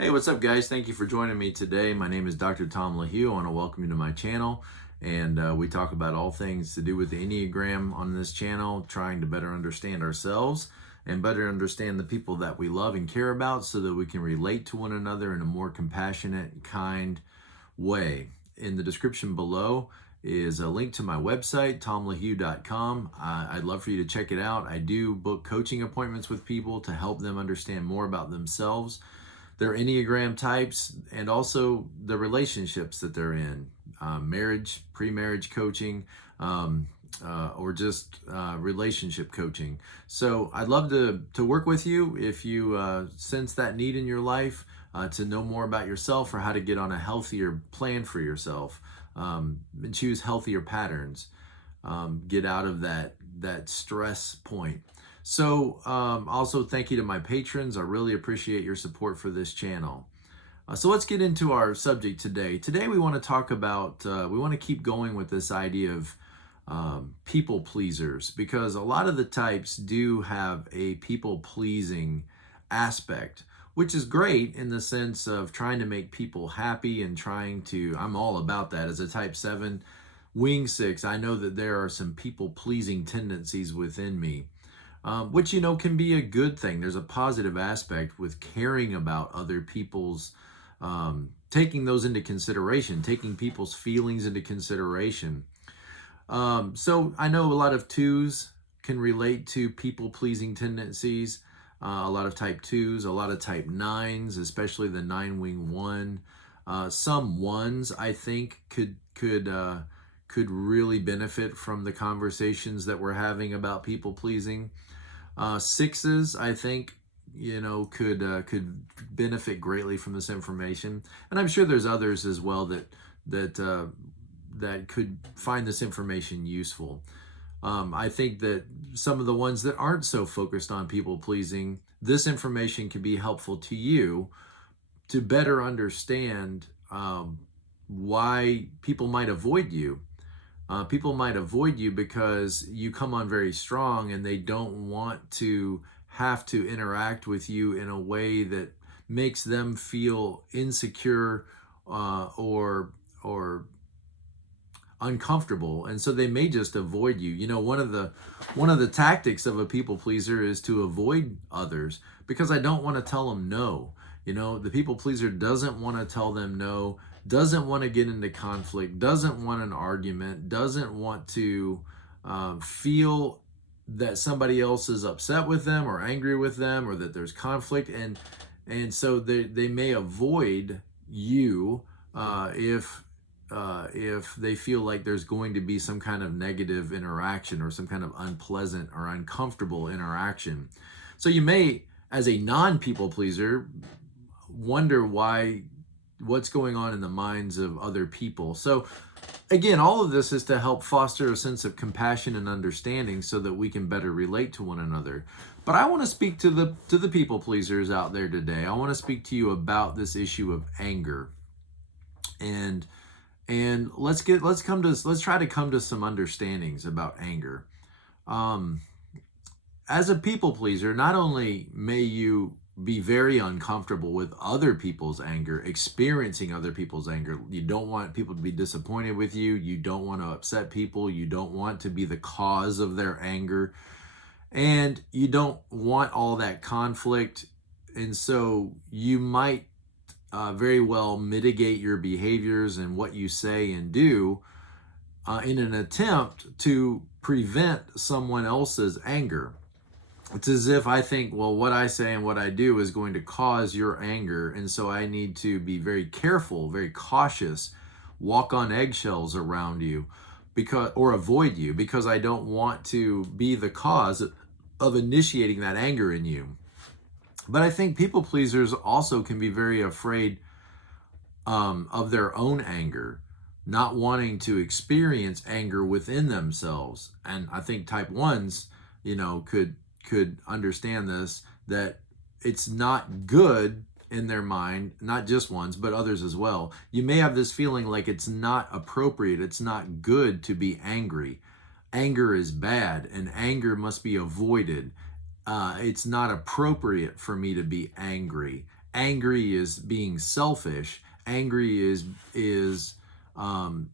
Hey, what's up, guys? Thank you for joining me today. My name is Dr. Tom LaHue. I want to welcome you to my channel. And we talk about all things to do with the Enneagram on this channel, trying to better understand ourselves and better understand the people that we love and care about so that we can relate to one another in a more compassionate, kind way. In the description below is a link to my website, tomlahue.com. I'd love for you to check it out. I do book coaching appointments with people to help them understand more about themselves, their Enneagram types, and also the relationships that they're in, marriage, pre-marriage coaching, or just relationship coaching. So I'd love to work with you if you sense that need in your life to know more about yourself or how to get on a healthier plan for yourself, and choose healthier patterns, get out of that stress point. So also thank you to my patrons. I really appreciate your support for this channel. So let's get into our subject today. Today we want to talk about, we want to keep going with this idea of people pleasers, because a lot of the types do have a people pleasing aspect, which is great in the sense of trying to make people happy and trying to, I'm all about that. As a type 7 wing 6, I know that there are some people pleasing tendencies within me. Which, can be a good thing. There's a positive aspect with caring about other people's, taking those into consideration, taking people's feelings into consideration. So I know a lot of 2s can relate to people-pleasing tendencies, a lot of type 2s, a lot of type 9s, especially the 9 wing 1. Some 1s, I think, could really benefit from the conversations that we're having about people pleasing. 6s, I think, could benefit greatly from this information, and I'm sure there's others as well that could find this information useful. I think that some of the ones that aren't so focused on people pleasing, this information can be helpful to you to better understand why people might avoid you. People might avoid you because you come on very strong and they don't want to have to interact with you in a way that makes them feel insecure or uncomfortable, and so they may just avoid you. One of the tactics of a people pleaser is to avoid others, because I don't want to tell them no. The people pleaser doesn't want to tell them no, doesn't want to get into conflict, doesn't want an argument, doesn't want to feel that somebody else is upset with them or angry with them or that there's conflict, and so they may avoid you if they feel like there's going to be some kind of negative interaction or some kind of unpleasant or uncomfortable interaction. So you may, as a non-people pleaser, wonder what's going on in the minds of other people. So again, all of this is to help foster a sense of compassion and understanding so that we can better relate to one another. But I want to speak to the people pleasers out there today. I want to speak to you about this issue of anger. And let's try to come to some understandings about anger. As a people pleaser, not only may you be very uncomfortable with other people's anger, experiencing other people's anger. You don't want people to be disappointed with you. You don't want to upset people. You don't want to be the cause of their anger. And you don't want all that conflict. And so you might very well mitigate your behaviors and what you say and do in an attempt to prevent someone else's anger. It's as if I think, well, what I say and what I do is going to cause your anger, and so I need to be very careful, very cautious, walk on eggshells around you, or avoid you, because I don't want to be the cause of initiating that anger in you. But I think people pleasers also can be very afraid of their own anger, not wanting to experience anger within themselves. And I think type 1s, could understand this, that it's not good in their mind, not just 1s, but others as well. You may have this feeling like it's not appropriate, it's not good to be angry. Anger is bad, and anger must be avoided. It's not appropriate for me to be angry. angry is being selfish. Angry is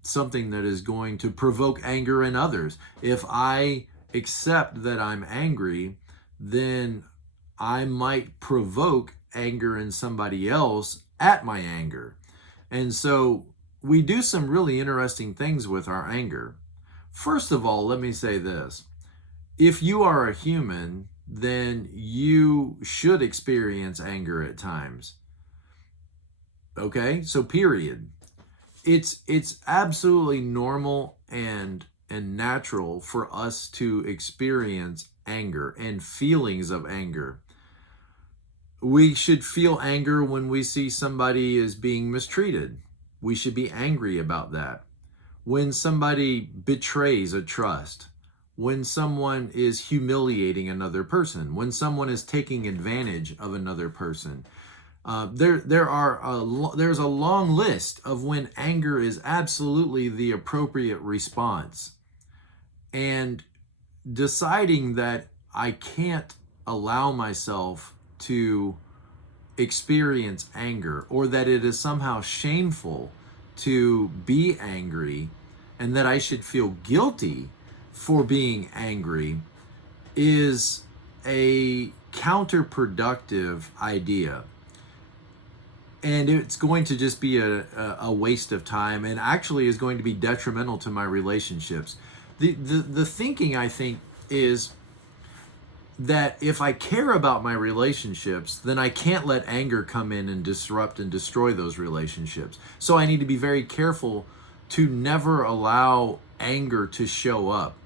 something that is going to provoke anger in others. If I accept that I'm angry, then I might provoke anger in somebody else at my anger. And so we do some really interesting things with our anger. First of all, let me say this. If you are a human, then you should experience anger at times. Okay? So period. It's absolutely normal and natural for us to experience anger and feelings of anger. We should feel anger when we see somebody is being mistreated. We should be angry about that. When somebody betrays a trust, when someone is humiliating another person, when someone is taking advantage of another person. There's a long list of when anger is absolutely the appropriate response. And deciding that I can't allow myself to experience anger, or that it is somehow shameful to be angry and that I should feel guilty for being angry, is a counterproductive idea. And it's going to just be a waste of time, and actually is going to be detrimental to my relationships. The thinking, I think, is that if I care about my relationships, then I can't let anger come in and disrupt and destroy those relationships. So I need to be very careful to never allow anger to show up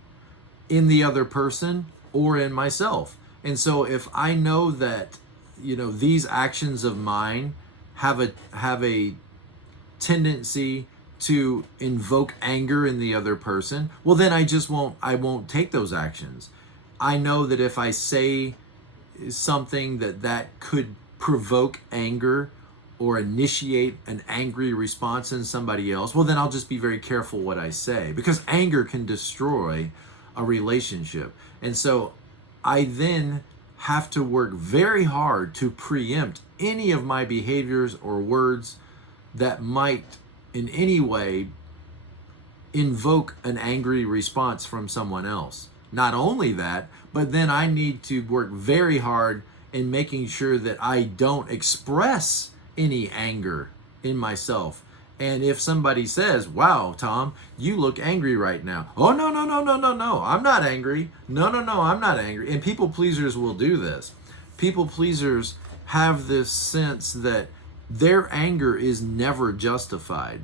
in the other person or in myself. And so if I know that, these actions of mine have a tendency to invoke anger in the other person, well, then I won't take those actions. I know that if I say something that could provoke anger or initiate an angry response in somebody else, well, then I'll just be very careful what I say, because anger can destroy a relationship. And so I then have to work very hard to preempt any of my behaviors or words that might in any way invoke an angry response from someone else. Not only that, but then I need to work very hard in making sure that I don't express any anger in myself. And if somebody says, "Wow, Tom, you look angry right now." "Oh, no, I'm not angry. No, I'm not angry." And people pleasers will do this. People pleasers have this sense that their anger is never justified,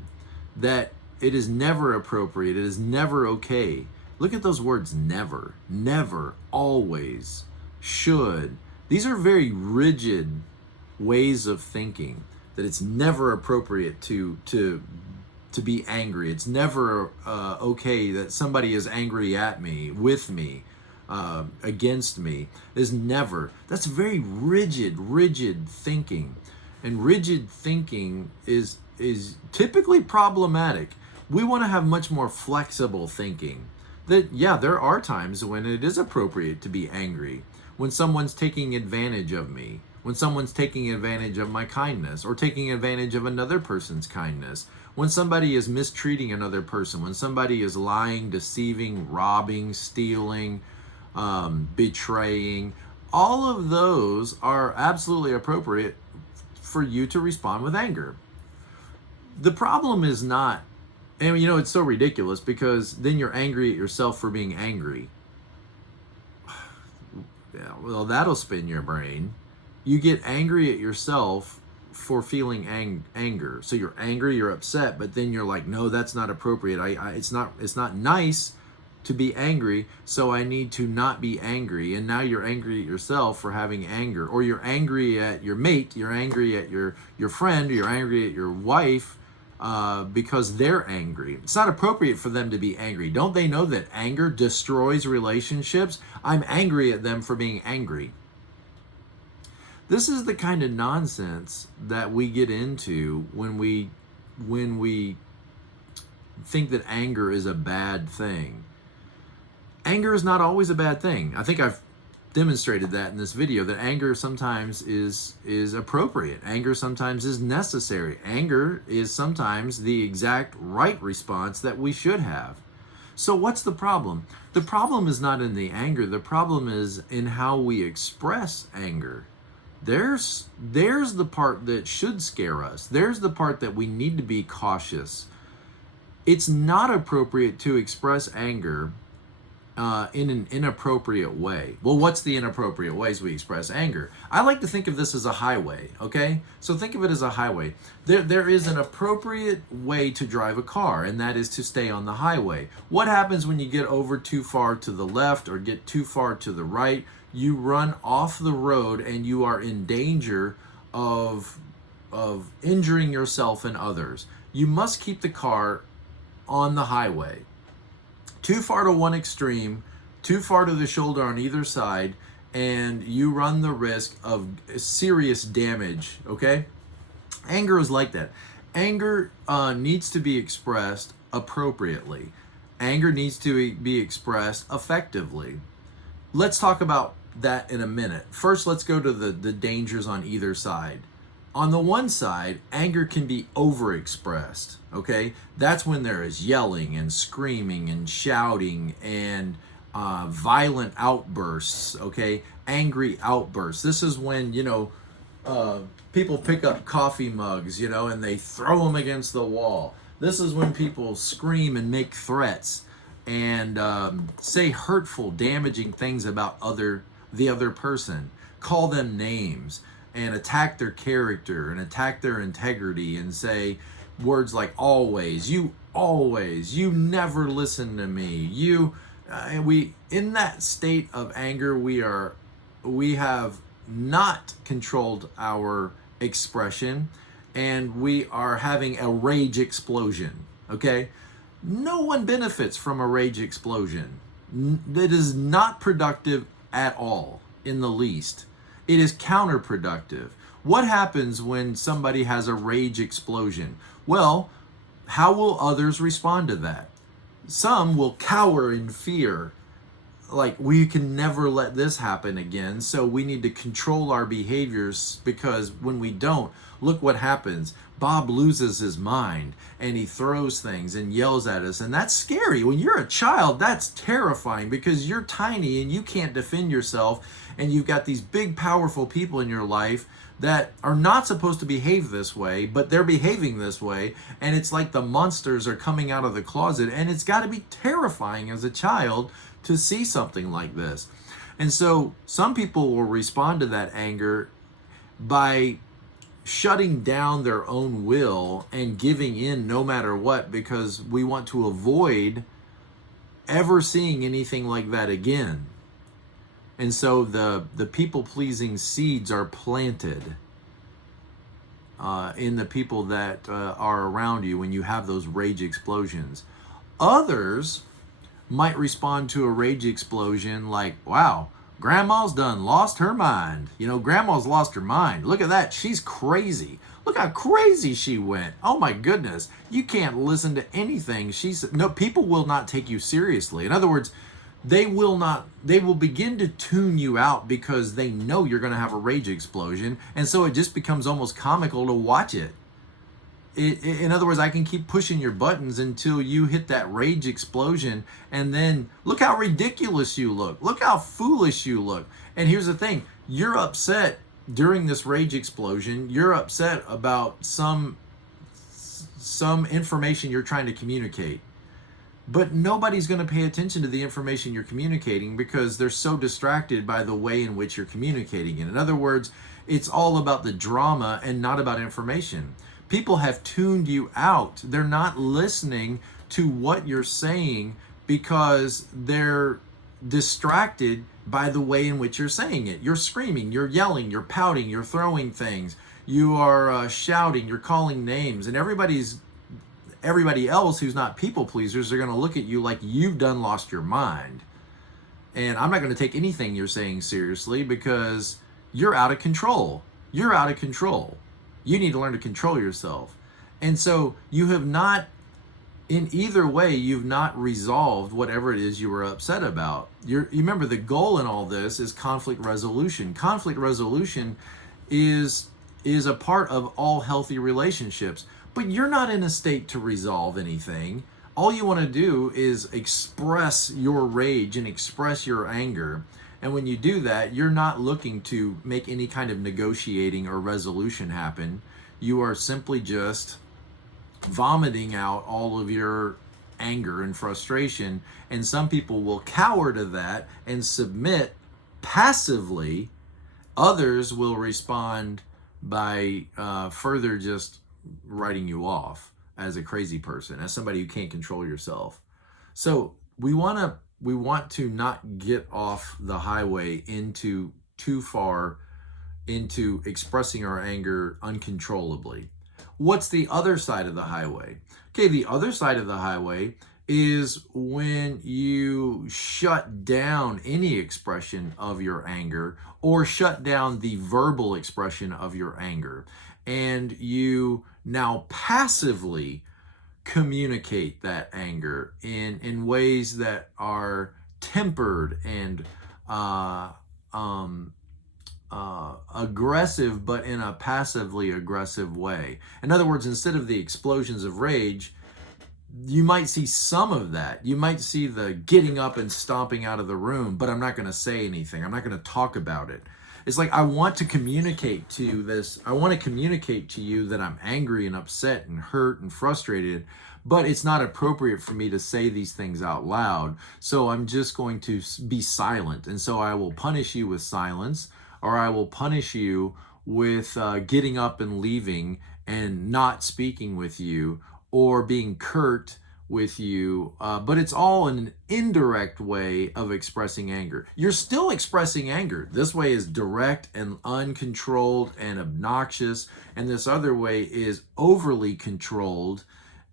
that it is never appropriate, it is never okay. Look at those words: never, never, always, should. These are very rigid ways of thinking, that it's never appropriate to be angry. It's never okay that somebody is angry at me, with me, against me. Is never. That's very rigid thinking. And rigid thinking is typically problematic. We want to have much more flexible thinking. That, yeah, there are times when it is appropriate to be angry. When someone's taking advantage of me, when someone's taking advantage of my kindness, or taking advantage of another person's kindness, when somebody is mistreating another person, when somebody is lying, deceiving, robbing, stealing, betraying, all of those are absolutely appropriate for you to respond with anger. The problem is not, and it's so ridiculous, because then you're angry at yourself for being angry. Yeah, well, that'll spin your brain. You get angry at yourself for feeling anger. So you're angry, you're upset, but then you're like, no, that's not appropriate. It's not nice to be angry, so I need to not be angry. And now you're angry at yourself for having anger, or you're angry at your mate, you're angry at your friend, or you're angry at your wife because they're angry. It's not appropriate for them to be angry. Don't they know that anger destroys relationships? I'm angry at them for being angry. This is the kind of nonsense that we get into when we think that anger is a bad thing. Anger is not always a bad thing. I think I've demonstrated that in this video, that anger sometimes is appropriate. Anger sometimes is necessary. Anger is sometimes the exact right response that we should have. So what's the problem? The problem is not in the anger. The problem is in how we express anger. There's the part that should scare us. There's the part that we need to be cautious. It's not appropriate to express anger in an inappropriate way. Well, what's the inappropriate ways we express anger? I like to think of this as a highway, okay? So think of it as a highway. There is an appropriate way to drive a car, and that is to stay on the highway. What happens when you get over too far to the left or get too far to the right? You run off the road and you are in danger of injuring yourself and others. You must keep the car on the highway. Too far to one extreme, too far to the shoulder on either side, and you run the risk of serious damage, okay? Anger is like that. Anger needs to be expressed appropriately. Anger needs to be expressed effectively. Let's talk about that in a minute. First, let's go to the dangers on either side. On the one side, anger can be overexpressed, okay? That's when there is yelling and screaming and shouting and violent outbursts, okay? Angry outbursts. This is when, people pick up coffee mugs, and they throw them against the wall. This is when people scream and make threats and say hurtful, damaging things about the other person. Call them names and attack their character and attack their integrity and say words like always, you never listen to me. In that state of anger, we have not controlled our expression, and we are having a rage explosion, okay? No one benefits from a rage explosion. It is not productive at all, in the least. It is counterproductive. What happens when somebody has a rage explosion? Well, how will others respond to that? Some will cower in fear, like we can never let this happen again, so we need to control our behaviors, because when we don't, look what happens. Bob loses his mind and he throws things and yells at us, and that's scary. When you're a child, that's terrifying because you're tiny and you can't defend yourself, and you've got these big powerful people in your life that are not supposed to behave this way, but they're behaving this way, and it's like the monsters are coming out of the closet, and it's got to be terrifying as a child to see something like this. And so some people will respond to that anger by shutting down their own will and giving in no matter what, because we want to avoid ever seeing anything like that again. And so the people-pleasing seeds are planted in the people that are around you when you have those rage explosions. Others might respond to a rage explosion like, wow, Grandma's done lost her mind. Grandma's lost her mind. Look at that. She's crazy. Look how crazy she went. Oh my goodness. You can't listen to anything she said. No, people will not take you seriously. In other words, they will begin to tune you out because they know you're going to have a rage explosion. And so it just becomes almost comical to watch it. In other words, I can keep pushing your buttons until you hit that rage explosion. And then look how ridiculous you look. Look how foolish you look. And here's the thing. You're upset during this rage explosion. You're upset about some information you're trying to communicate. But nobody's going to pay attention to the information you're communicating because they're so distracted by the way in which you're communicating it. In other words, it's all about the drama and not about information. People have tuned you out. They're not listening to what you're saying because they're distracted by the way in which you're saying it. You're screaming, you're yelling, you're pouting, you're throwing things, you are shouting, you're calling names, and everybody else who's not people pleasers are going to look at you like you've done lost your mind. And I'm not going to take anything you're saying seriously because you're out of control. You're out of control. You need to learn to control yourself. And so you have not in either way, you've not resolved whatever it is you were upset about. You remember the goal in all this is conflict resolution. Conflict resolution is a part of all healthy relationships, but you're not in a state to resolve anything. All you want to do is express your rage and express your anger. And when you do that, you're not looking to make any kind of negotiating or resolution happen. You are simply just vomiting out all of your anger and frustration. And some people will cower to that and submit passively. Others will respond by further just writing you off as a crazy person, as somebody who can't control yourself. So we want to not get off the highway into too far into expressing our anger uncontrollably. What's the other side of the highway? Okay, the other side of the highway is when you shut down any expression of your anger or shut down the verbal expression of your anger, and you now passively communicate that anger in ways that are tempered and aggressive, but in a passively aggressive way. In other words, instead of the explosions of rage, you might see some of that. You might see the getting up and stomping out of the room, but I'm not going to say anything. I'm not going to talk about it. It's like, I want to communicate to you this. I want to communicate to you that I'm angry and upset and hurt and frustrated, but it's not appropriate for me to say these things out loud. So I'm just going to be silent. And so I will punish you with silence, or I will punish you with getting up and leaving and not speaking with you, or being curt with you, but it's all in an indirect way of expressing anger. You're still expressing anger. This way is direct and uncontrolled and obnoxious, and this other way is overly controlled,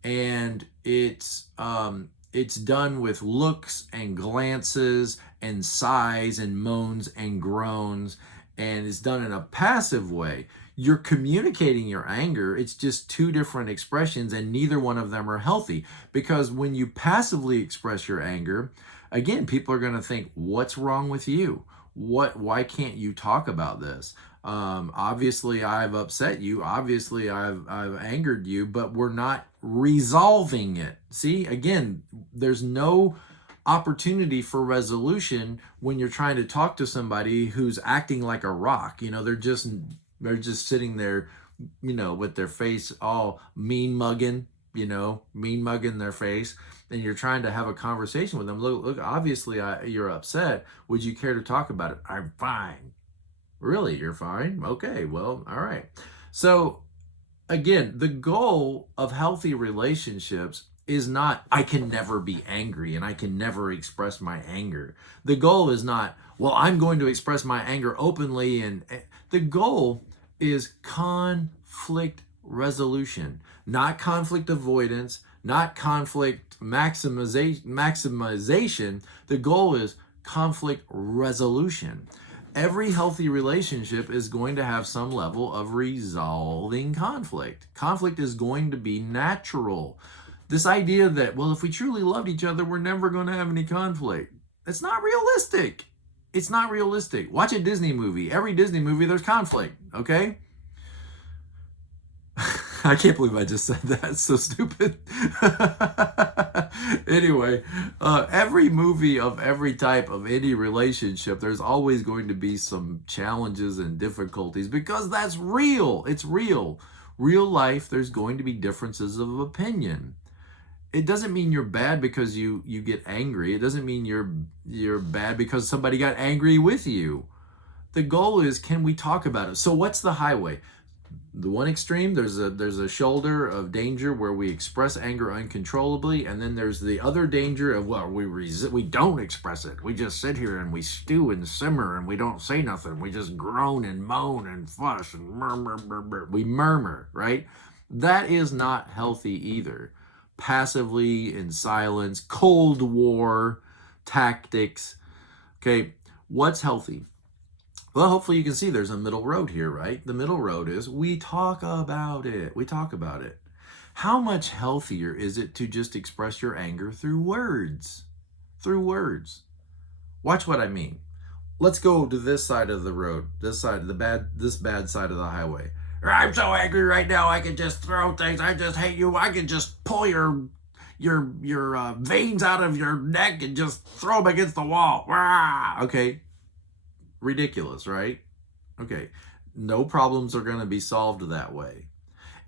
and it's done with looks and glances and sighs and moans and groans, and it's done in a passive way. You're communicating your anger. It's just two different expressions, and neither one of them are healthy. Because when you passively express your anger, again, people are going to think, what's wrong with you? Why can't you talk about this? Obviously, I've upset you. Obviously, I've angered you, but we're not resolving it. See, again, there's no opportunity for resolution when you're trying to talk to somebody who's acting like a rock. They're just sitting there, with their face all mean mugging their face, and you're trying to have a conversation with them. Look, obviously you're upset. Would you care to talk about it? I'm fine. Really? You're fine? Okay, well, all right. So again, the goal of healthy relationships is not, I can never be angry and I can never express my anger. The goal is not, well, I'm going to express my anger openly. And the goal is conflict resolution, not conflict avoidance, not conflict maximization. The goal is conflict resolution. Every healthy relationship is going to have some level of resolving conflict. Conflict is going to be natural. This idea that, well, if we truly loved each other, we're never going to have any conflict. It's not realistic. It's not realistic. Watch a Disney movie. Every Disney movie, there's conflict, okay? I can't believe I just said that. It's so stupid. Anyway, every movie of every type of any relationship, there's always going to be some challenges and difficulties, because that's real. It's real. Real life, there's going to be differences of opinion. It doesn't mean you're bad because you get angry. It doesn't mean you're bad because somebody got angry with you. The goal is, can we talk about it? So what's the highway? The one extreme, there's a shoulder of danger where we express anger uncontrollably, and then there's the other danger of, well, we don't express it. We just sit here and we stew and simmer and we don't say nothing. We just groan and moan and fuss and murmur. We murmur, right? That is not healthy either. Passively, in silence, Cold War tactics. Okay, what's healthy? Well, hopefully you can see there's a middle road here, right? The middle road is we talk about it. We talk about it. How much healthier is it to just express your anger through words? Through words. Watch what I mean. Let's go to this side of the road, this bad side of the highway. I'm so angry right now, I can just throw things. I just hate you. I can just pull your veins out of your neck and just throw them against the wall. Okay, ridiculous, right? Okay, no problems are going to be solved that way.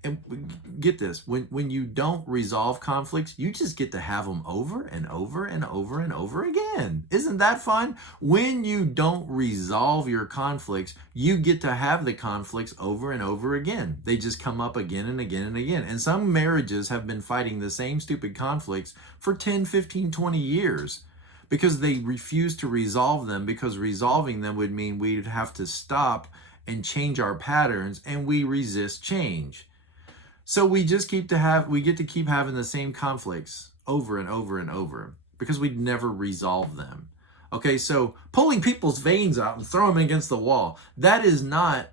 And get this, when you don't resolve conflicts, you just get to have them over and over and over and over again. Isn't that fun? When you don't resolve your conflicts, you get to have the conflicts over and over again. They just come up again and again and again. And some marriages have been fighting the same stupid conflicts for 10, 15, 20 years because they refuse to resolve them, because resolving them would mean we'd have to stop and change our patterns, and we resist change. So we get to keep having the same conflicts over and over and over because we'd never resolve them. Okay, so pulling people's veins out and throwing them against the wall, that is not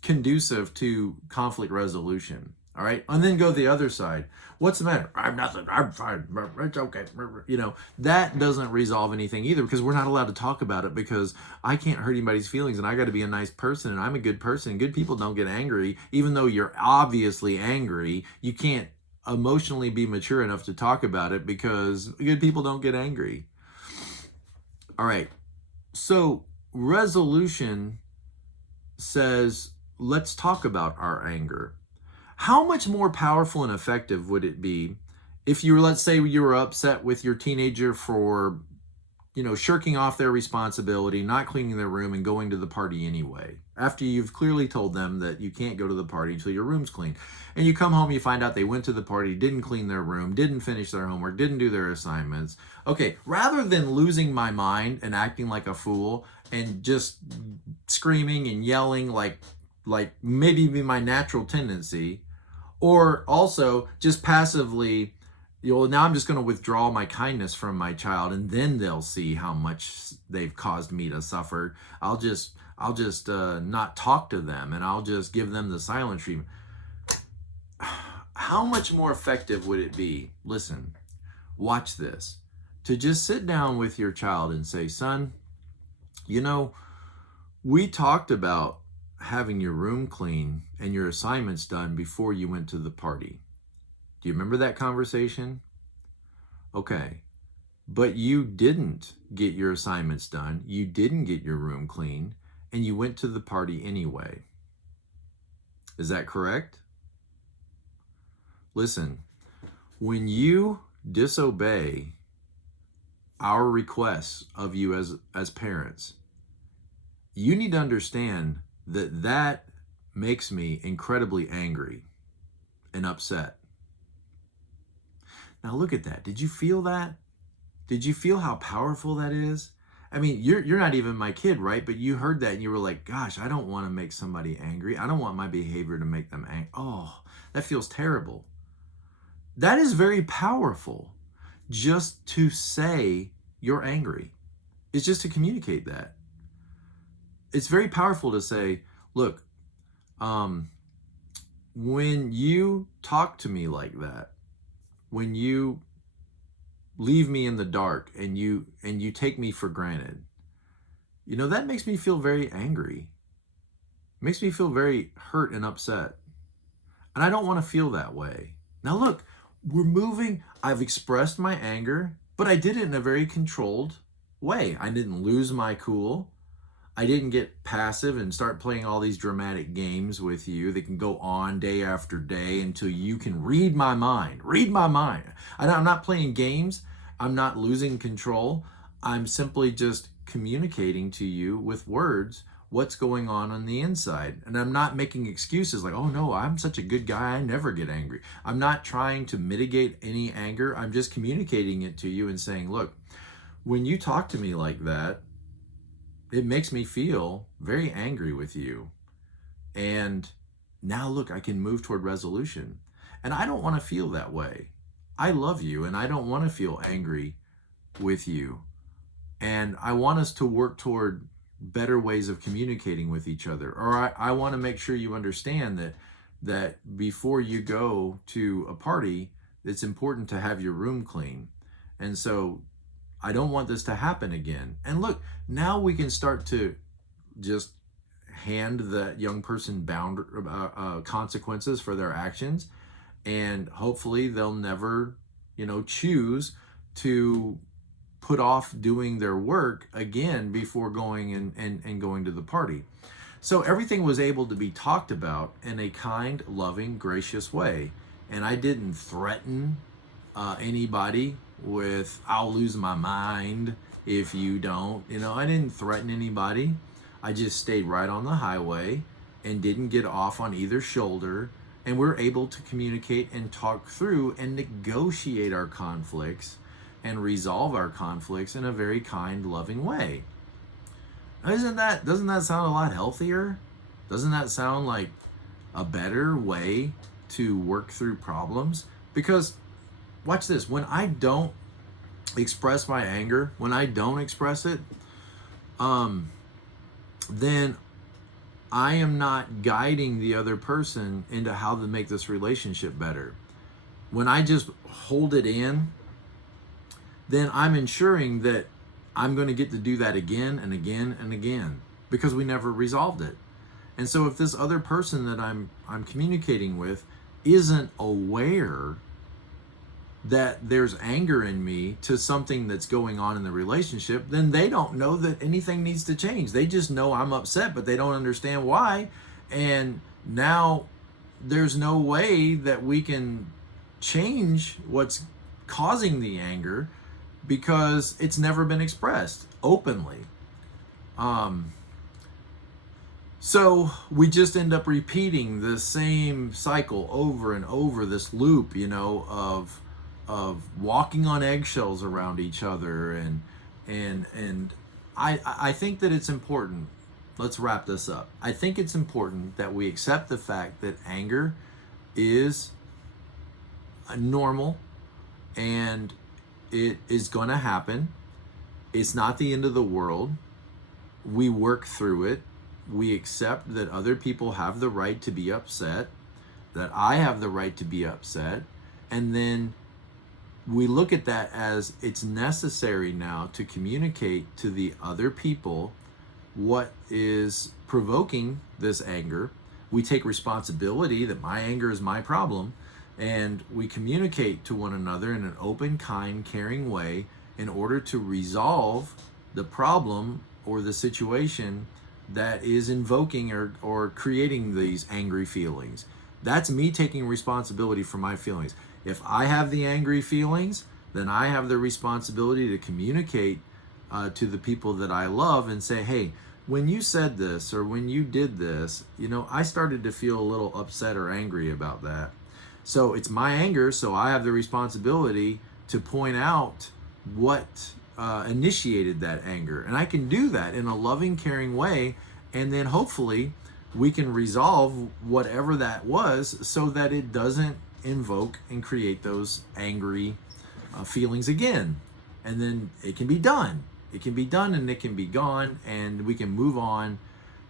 conducive to conflict resolution. All right, and then go the other side. What's the matter? I'm nothing. I'm fine. It's okay. That doesn't resolve anything either, because we're not allowed to talk about it, because I can't hurt anybody's feelings, and I got to be a nice person, and I'm a good person. Good people don't get angry, even though you're obviously angry. You can't emotionally be mature enough to talk about it because good people don't get angry. All right, so resolution says, let's talk about our anger. How much more powerful and effective would it be if let's say you were upset with your teenager for, shirking off their responsibility, not cleaning their room, and going to the party anyway, after you've clearly told them that you can't go to the party until your room's clean. And you come home, you find out they went to the party, didn't clean their room, didn't finish their homework, didn't do their assignments. Okay, rather than losing my mind and acting like a fool and just screaming and yelling like maybe be my natural tendency, or also just passively, now I'm just going to withdraw my kindness from my child, and then they'll see how much they've caused me to suffer. I'll just not talk to them, and I'll just give them the silent treatment. How much more effective would it be? Listen, watch this. To just sit down with your child and say, son, we talked about having your room clean and your assignments done before you went to the party. Do you remember that conversation? Okay, but you didn't get your assignments done, you didn't get your room clean, and you went to the party anyway. Is that correct? Listen, when you disobey our requests of you as parents, you need to understand that makes me incredibly angry and upset. Now look at that. Did you feel that? Did you feel how powerful that is? I mean, you're not even my kid, right? But you heard that and you were like, gosh, I don't want to make somebody angry. I don't want my behavior to make them angry. Oh, that feels terrible. That is very powerful. Just to say you're angry. It's just to communicate that. It's very powerful to say, look, when you talk to me like that, when you leave me in the dark and you take me for granted, that makes me feel very angry. It makes me feel very hurt and upset. And I don't want to feel that way. Now look, I've expressed my anger, but I did it in a very controlled way. I didn't lose my cool. I didn't get passive and start playing all these dramatic games with you that can go on day after day until you can read my mind. Read my mind. I'm not playing games. I'm not losing control. I'm simply just communicating to you with words what's going on the inside. And I'm not making excuses like, oh no, I'm such a good guy, I never get angry. I'm not trying to mitigate any anger. I'm just communicating it to you and saying, look, when you talk to me like that, it makes me feel very angry with you. And now look, I can move toward resolution. And I don't want to feel that way. I love you and I don't want to feel angry with you. And I want us to work toward better ways of communicating with each other. Or I want to make sure you understand that before you go to a party, it's important to have your room clean. And so I don't want this to happen again. And look, now we can start to just hand the young person consequences for their actions, and hopefully they'll never, choose to put off doing their work again before going and going to the party. So everything was able to be talked about in a kind, loving, gracious way. And I didn't threaten anybody with, I'll lose my mind if you don't. I didn't threaten anybody. I just stayed right on the highway and didn't get off on either shoulder. And we're able to communicate and talk through and negotiate our conflicts and resolve our conflicts in a very kind, loving way. Doesn't that sound a lot healthier? Doesn't that sound like a better way to work through problems? Because watch this, when I don't express my anger, when I don't express it, then I am not guiding the other person into how to make this relationship better. When I just hold it in, then I'm ensuring that I'm going to get to do that again and again and again because we never resolved it. And so if this other person that I'm communicating with isn't aware that there's anger in me to something that's going on in the relationship, then they don't know that anything needs to change. They just know I'm upset, but they don't understand why. And now there's no way that we can change what's causing the anger because it's never been expressed openly. So we just end up repeating the same cycle over and over, this loop, of walking on eggshells around each other. And I think that it's important. Let's wrap this up. I think it's important that we accept the fact that anger is normal and it is going to happen. It's not the end of the world. We work through it. We accept that other people have the right to be upset, that I have the right to be upset, and then we look at that as it's necessary now to communicate to the other people what is provoking this anger. We take responsibility that my anger is my problem, and we communicate to one another in an open, kind, caring way in order to resolve the problem or the situation that is invoking or creating these angry feelings. That's me taking responsibility for my feelings. If I have the angry feelings, then I have the responsibility to communicate to the people that I love and say, hey, when you said this or when you did this, I started to feel a little upset or angry about that. So it's my anger, so I have the responsibility to point out what initiated that anger. And I can do that in a loving, caring way, and then hopefully we can resolve whatever that was so that it doesn't invoke and create those angry feelings again. And then it can be done. It can be done and it can be gone, and we can move on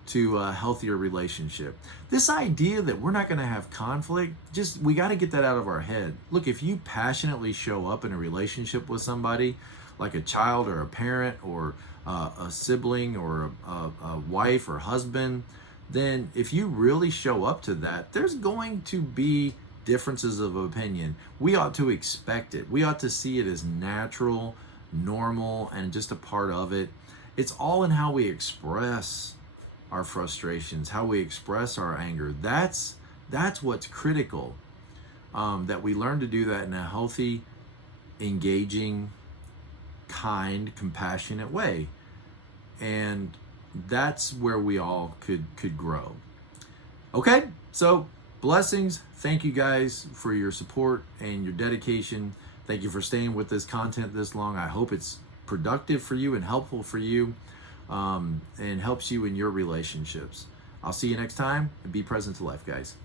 to a healthier relationship. This idea that we're not going to have conflict, we got to get that out of our head. Look, if you passionately show up in a relationship with somebody, like a child or a parent or a sibling or a wife or husband, then if you really show up to that, there's going to be differences of opinion. We ought to expect it. We ought to see it as natural, normal, and just a part of it. It's all in how we express our frustrations, how we express our anger. That's what's critical, that we learn to do that in a healthy, engaging, kind, compassionate way. And that's where we all could grow. Okay, so blessings. Thank you guys for your support and your dedication. Thank you for staying with this content this long. I hope it's productive for you and helpful for you, and helps you in your relationships. I'll see you next time, and be present to life, guys.